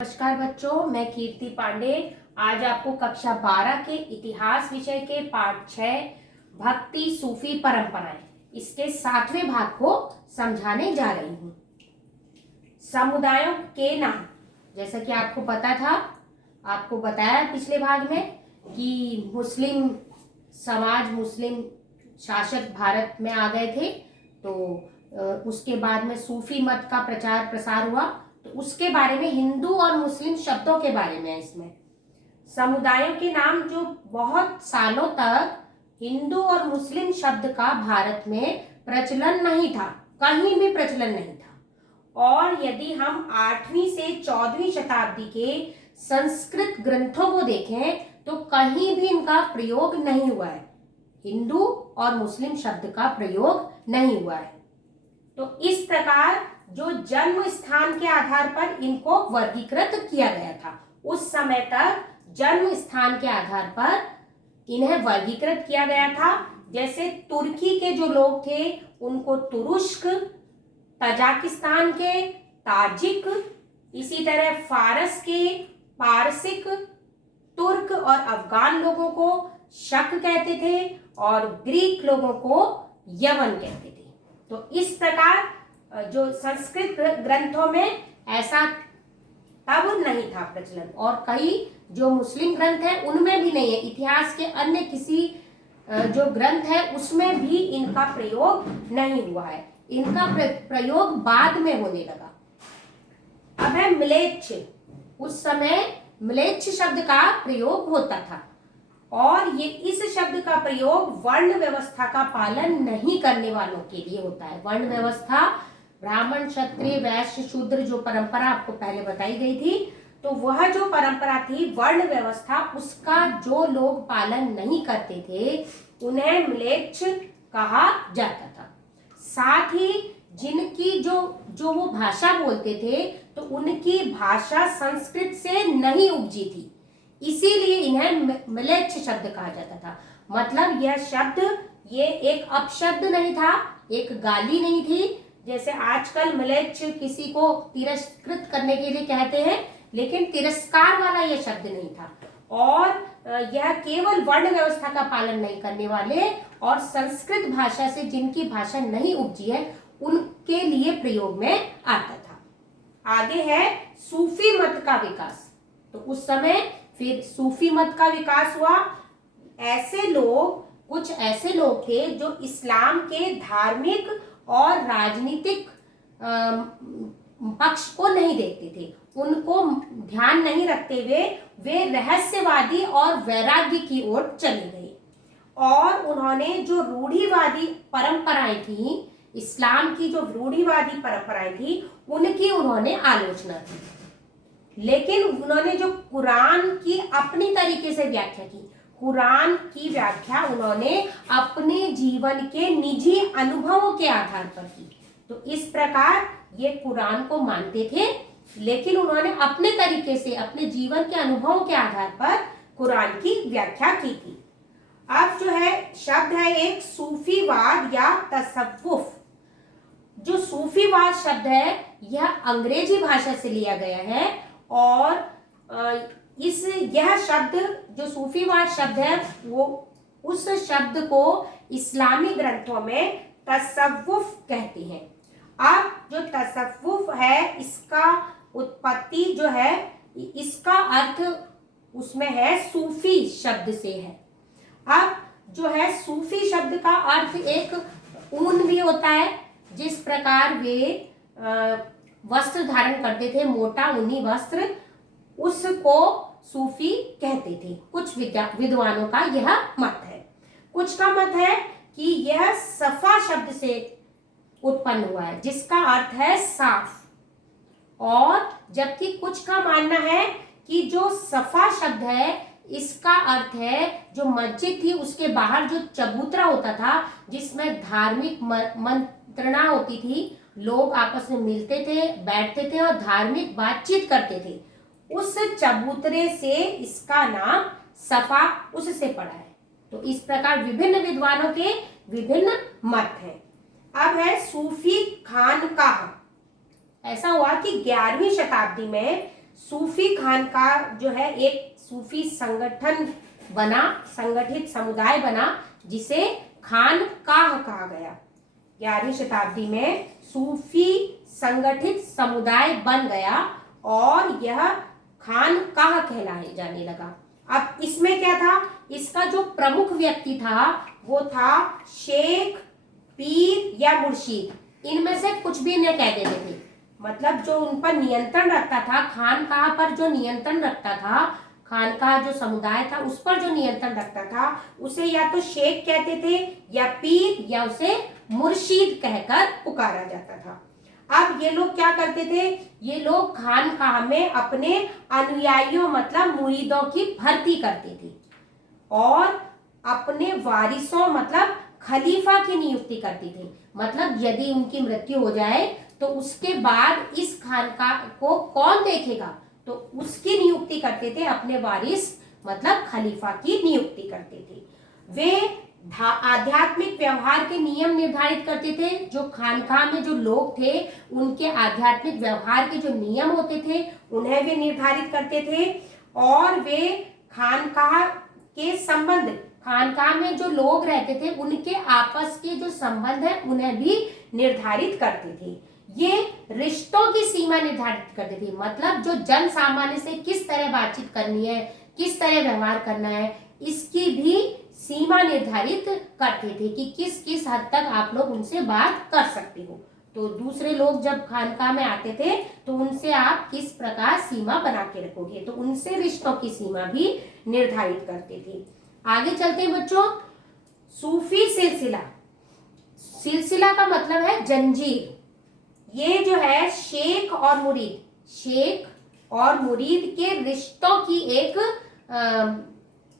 नमस्कार बच्चों, मैं कीर्ति पांडे आज आपको कक्षा 12 के इतिहास विषय के पाठ 6 भक्ति सूफी परंपराएं इसके 7वें भाग को समझाने जा रही हूँ। समुदायों के नाम, जैसा कि आपको पता था, आपको बताया पिछले भाग में कि मुस्लिम समाज, मुस्लिम शासक भारत में आ गए थे, तो उसके बाद में सूफी मत का प्रचार प्रसार हुआ। तो उसके बारे में हिंदू और मुस्लिम शब्दों के बारे में इसमें समुदायों के नाम, जो बहुत सालों तक हिंदू और मुस्लिम शब्द का भारत में प्रचलन नहीं था, कहीं भी प्रचलन नहीं था। और यदि हम 8वीं से 14वीं शताब्दी के संस्कृत ग्रंथों को देखें तो कहीं भी इनका प्रयोग नहीं हुआ है, हिंदू और मुस्लिम शब्द का प्रयोग नहीं हुआ है। तो इस प्रकार जो जन्म स्थान के आधार पर इनको वर्गीकृत किया गया था, उस समय तक जन्म स्थान के आधार पर इन्हें वर्गीकृत किया गया था। जैसे तुर्की के जो लोग थे उनको तुरुष्क, तजाकिस्तान के ताजिक, इसी तरह फारस के पारसिक, तुर्क और अफगान लोगों को शक कहते थे और ग्रीक लोगों को यवन कहते थे। तो इस प्रकार जो संस्कृत ग्रंथों में ऐसा तब नहीं था प्रचलन, और कई जो मुस्लिम ग्रंथ है उनमें भी नहीं है। इतिहास के अन्य किसी जो ग्रंथ है उसमें भी इनका प्रयोग नहीं हुआ है, इनका प्रयोग बाद में होने लगा। अब है म्लेच्छ। उस समय म्लेच्छ शब्द का प्रयोग होता था, और ये इस शब्द का प्रयोग वर्ण व्यवस्था का पालन नहीं करने वालों के लिए होता है। वर्ण व्यवस्था, ब्राह्मण, क्षत्रिय, वैश्य, शूद्र, जो परंपरा आपको पहले बताई गई थी, तो वह जो परंपरा थी वर्ण व्यवस्था, उसका जो लोग पालन नहीं करते थे उन्हें म्लेच्छ कहा जाता था। साथ ही जिनकी जो वो भाषा बोलते थे तो उनकी भाषा संस्कृत से नहीं उपजी थी, इसीलिए इन्हें म्लेच्छ शब्द कहा जाता था। मतलब यह शब्द ये एक अपशब्द नहीं था, एक गाली नहीं थी। जैसे आजकल म्लेच्छ किसी को तिरस्कृत करने के लिए कहते हैं, लेकिन तिरस्कार वाला यह शब्द नहीं था। और यह केवल वर्ण व्यवस्था का पालन नहीं करने वाले और संस्कृत भाषा से जिनकी भाषा नहीं उपजी है उनके लिए प्रयोग में आता था। आगे है सूफी मत का विकास। तो उस समय फिर सूफी मत का विकास हुआ। कुछ ऐसे लोग थे जो इस्लाम के धार्मिक और राजनीतिक पक्ष को नहीं देखते थे, उनको ध्यान नहीं रखते हुए वे रहस्यवादी और वैराग्य की ओर चले गए, और उन्होंने जो रूढ़िवादी परंपराएं थी, इस्लाम की जो रूढ़िवादी परंपराएं थी, उनकी उन्होंने आलोचना की। लेकिन उन्होंने जो कुरान की अपनी तरीके से व्याख्या की, कुरान की व्याख्या उन्होंने अपने जीवन के निजी अनुभवों के आधार पर की। तो इस प्रकार ये कुरान को मानते थे, लेकिन उन्होंने अपने तरीके से अपने जीवन के अनुभवों के आधार पर कुरान की व्याख्या की थी। अब जो है शब्द है एक सूफीवाद या तसव्वुफ। जो सूफीवाद शब्द है यह अंग्रेजी भाषा से लिया गया है, और यह शब्द जो सूफीवाद शब्द है वो उस शब्द को इस्लामी ग्रंथों में तसव्वुफ कहते हैं। अब जो तसव्वुफ है इसका उत्पत्ति जो है, इसका अर्थ उसमें है सूफी शब्द से है। अब जो है सूफी शब्द का अर्थ एक ऊन भी होता है, जिस प्रकार वे वस्त्र धारण करते थे, मोटा ऊनी वस्त्र, उसको सूफी कहते थे। कुछ विद्वानों का यह मत है। कुछ का मत है कि यह सफा शब्द से उत्पन्न हुआ है, जिसका अर्थ है साफ, और जबकि कुछ का मानना है कि जो सफा शब्द है इसका अर्थ है जो मस्जिद थी उसके बाहर जो चबूतरा होता था, जिसमें धार्मिक मंत्रणा होती थी, लोग आपस में मिलते थे, बैठते थे और धार्मिक बातचीत करते थे, उस चबूतरे से इसका नाम सफा उससे पड़ा है। तो इस प्रकार विभिन्न विद्वानों के विभिन्न मत हैं। अब है सूफी खानकाह। ऐसा हुआ कि 11वीं शताब्दी में सूफी खानकाह जो है एक सूफी संगठन बना, संगठित समुदाय बना, जिसे खानकाह कहा गया। 11वीं शताब्दी में सूफी संगठित समुदाय बन गया और यह खानकाह कहलाए जाने लगा। अब इसमें क्या था, इसका जो प्रमुख व्यक्ति था वो था शेख, पीर या मुर्शीद, इनमें से कुछ भी इन्हें कह देते थे। मतलब जो उन पर नियंत्रण रखता था, खानकाह पर जो नियंत्रण रखता था, खानकाह जो समुदाय था उस पर जो नियंत्रण रखता था, उसे या तो शेख कहते थे या पीर या उसे मुर्शीद कहकर पुकारा जाता था। अब ये लोग क्या करते थे, ये लोग खानकाह में अपने अनुयायियों मतलब मुरीदों की भर्ती करते थे और अपने वारिसों मतलब खलीफा की नियुक्ति करते थे। मतलब यदि उनकी मृत्यु हो जाए तो उसके बाद इस खानकाह को कौन देखेगा, तो उसकी नियुक्ति करते थे, अपने वारिस मतलब खलीफा की नियुक्ति करते थे। वे आध्यात्मिक व्यवहार के नियम निर्धारित करते थे। जो खानकाह में जो लोग थे उनके आध्यात्मिक व्यवहार के जो नियम होते थे उन्हें वे निर्धारित करते थे और वे खानकाह के संबंध, खानकाह में जो लोग रहते थे उनके आपस के जो संबंध है उन्हें भी निर्धारित करते थे। ये रिश्तों की सीमा निर्धारित करते थे। मतलब जो जन सामान्य से किस तरह बातचीत करनी है, किस तरह व्यवहार करना है, इसकी भी सीमा निर्धारित करते थे कि किस किस हद तक आप लोग उनसे बात कर सकते हो। तो दूसरे लोग जब खानकाह में आते थे तो उनसे आप किस प्रकार सीमा बना के रखोगे, तो उनसे रिश्तों की सीमा भी निर्धारित करते थे। आगे चलते हैं बच्चों। सूफी सिलसिला, सिलसिला का मतलब है जंजीर। ये जो है शेख और मुरीद, शेख और मुरीद के रिश्तों की एक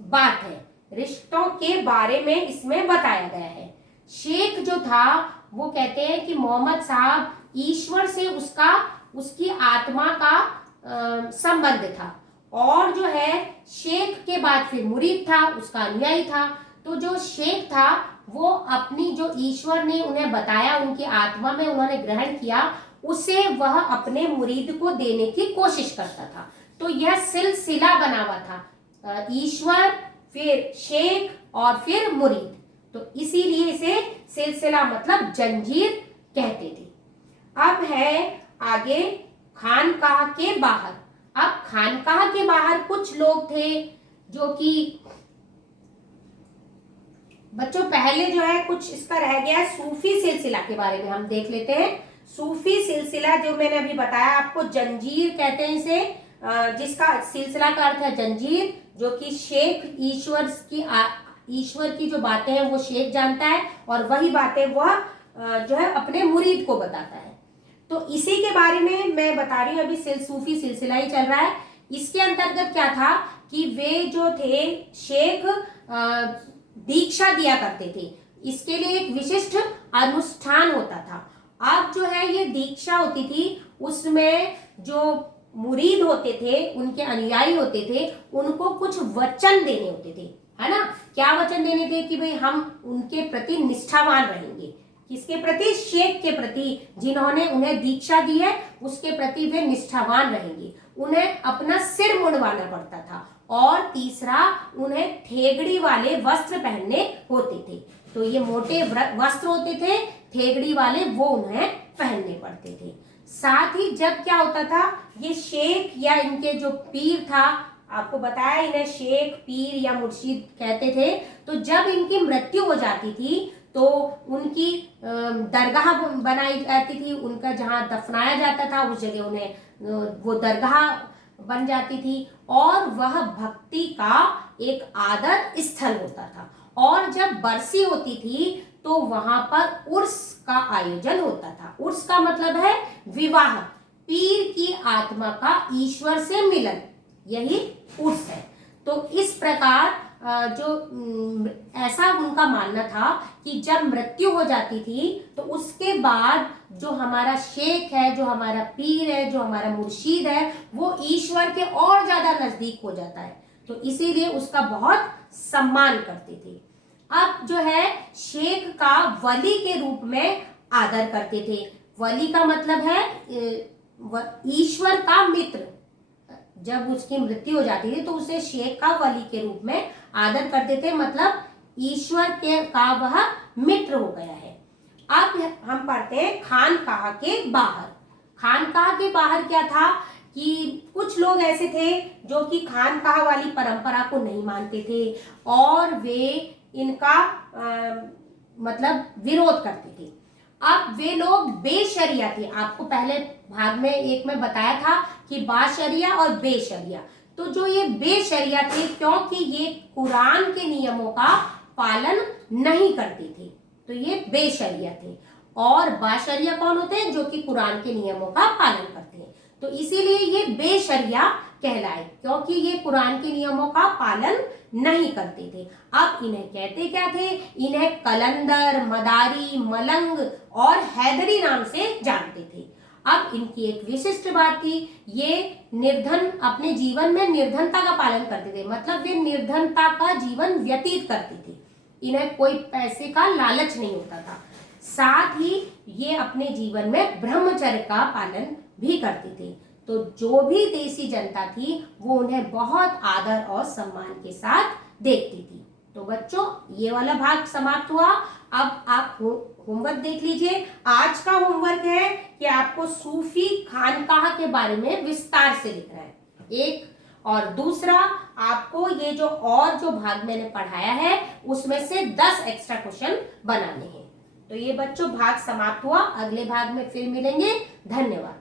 बात है, रिश्तों के बारे में इसमें बताया गया है। शेख जो था वो कहते हैं कि मोहम्मद साहब ईश्वर से उसकी आत्मा का संबंध था, और जो है शेख के बाद फिर मुरीद था, उसका अनुयायी था। तो जो शेख था वो अपनी जो ईश्वर ने उन्हें बताया, उनकी आत्मा में उन्होंने ग्रहण किया, उसे वह अपने मुरीद को देने की कोशिश करता था। तो यह सिलसिला बना हुआ था, ईश्वर फिर शेख और फिर मुरीद, तो इसीलिए इसे सिलसिला मतलब जंजीर कहते थे। अब है आगे खानकाह के बाहर। अब खानकाह के बाहर कुछ लोग थे जो कि बच्चों पहले जो है कुछ इसका रह गया, सूफी सिलसिला के बारे में हम देख लेते हैं। सूफी सिलसिला जो मैंने अभी बताया आपको, जंजीर कहते हैं इसे, जिसका सिलसिला का अर्थ है जंजीर, जो कि शेख ईश्वर की जो बातें हैं वो शेख जानता है और वही बातें वह जो है अपने मुरीद को बताता है। तो इसी के बारे में मैं बता रही हूँ, अभी सूफी सिलसिला ही चल रहा है। इसके अंतर्गत क्या था कि वे जो थे शेख दीक्षा दिया करते थे, इसके लिए एक विशिष्ट अनुष्ठान होता था। अब जो है ये दीक्षा होती थी, उसमें जो मुरीद होते थे, उनके अनुयायी होते थे, उनको कुछ वचन देने होते थे, है ना। क्या वचन देने थे कि भाई हम उनके प्रति निष्ठावान रहेंगे। किसके प्रति? शेख के प्रति, जिन्होंने उन्हें दीक्षा दी है उसके प्रति वे निष्ठावान रहेंगे। उन्हें अपना सिर मुंडवाना पड़ता था, और तीसरा उन्हें थेगड़ी वाले वस्त्र पहनने होते थे। तो ये मोटे वस्त्र होते थे, थेगड़ी वाले, वो उन्हें पहनने पड़ते थे। साथ ही जब क्या होता था, ये शेख या इनके जो पीर था, आपको बताया इन्हें शेख, पीर या मुर्शिद कहते थे। तो जब इनकी मृत्यु हो जाती थी तो उनकी दरगाह बनाई जाती थी, उनका जहाँ दफनाया जाता था उस जगह उन्हें वो दरगाह बन जाती थी, और वह भक्ति का एक आदर स्थल होता था। और जब बरसी होती थी तो वहां पर उर्स का आयोजन होता था। उर्स का मतलब है विवाह, पीर की आत्मा का ईश्वर से मिलन, यही उर्स है। तो इस प्रकार जो ऐसा उनका मानना था कि जब मृत्यु हो जाती थी तो उसके बाद जो हमारा शेख है, जो हमारा पीर है, जो हमारा मुर्शीद है, वो ईश्वर के और ज्यादा नजदीक हो जाता है। तो इसीलिए उसका बहुत सम्मान करते थे। अब जो है शेख का वली के रूप में आदर करते थे। वली का मतलब है ईश्वर का मित्र, जब उसकी मृत्यु हो जाती थी तो उसे शेख का वली के रूप में आदर करते थे, मतलब ईश्वर के का वह मित्र हो गया है। अब हम पढ़ते हैं खानकाह के बाहर। खानकाह के बाहर क्या था कि कुछ लोग ऐसे थे जो कि खानकाह वाली परंपरा को नहीं मानते थे और वे इनका मतलब विरोध करते थे। अब वे लोग बेशरिया थे। आपको पहले भाग में एक में बताया था कि बाशरिया और बेशरिया। तो जो ये बेशरिया थे क्योंकि ये कुरान के नियमों का पालन नहीं करते थे, तो ये बेशरिया थे। और बाशरिया कौन होते हैं? जो कि कुरान के नियमों का पालन करते हैं। तो इसीलिए ये बेशरिया कहलाए क्योंकि ये कुरान के नियमों का पालन नहीं करते थे। अब इन्हें कहते क्या थे? इन्हें कलंदर, मदारी, मलंग और हैदरी नाम से जानते थे। अब इनकी एक विशिष्ट बात थी, ये निर्धन, अपने जीवन में निर्धनता का पालन करते थे, मतलब वे निर्धनता का जीवन व्यतीत करते थे। इन्हें कोई पैसे का लालच नहीं होता था। साथ ही ये अपने जीवन में ब्रह्मचर्य का पालन भी करते थे। तो जो भी देसी जनता थी वो उन्हें बहुत आदर और सम्मान के साथ देखती थी। तो बच्चों ये वाला भाग समाप्त हुआ। अब आप होमवर्क देख लीजिए। आज का होमवर्क है कि आपको सूफी खानकाह के बारे में विस्तार से लिखना है, एक। और दूसरा, आपको ये जो भाग मैंने पढ़ाया है उसमें से 10 एक्स्ट्रा क्वेश्चन बनाने हैं। तो ये बच्चों भाग समाप्त हुआ। अगले भाग में फिर मिलेंगे। धन्यवाद।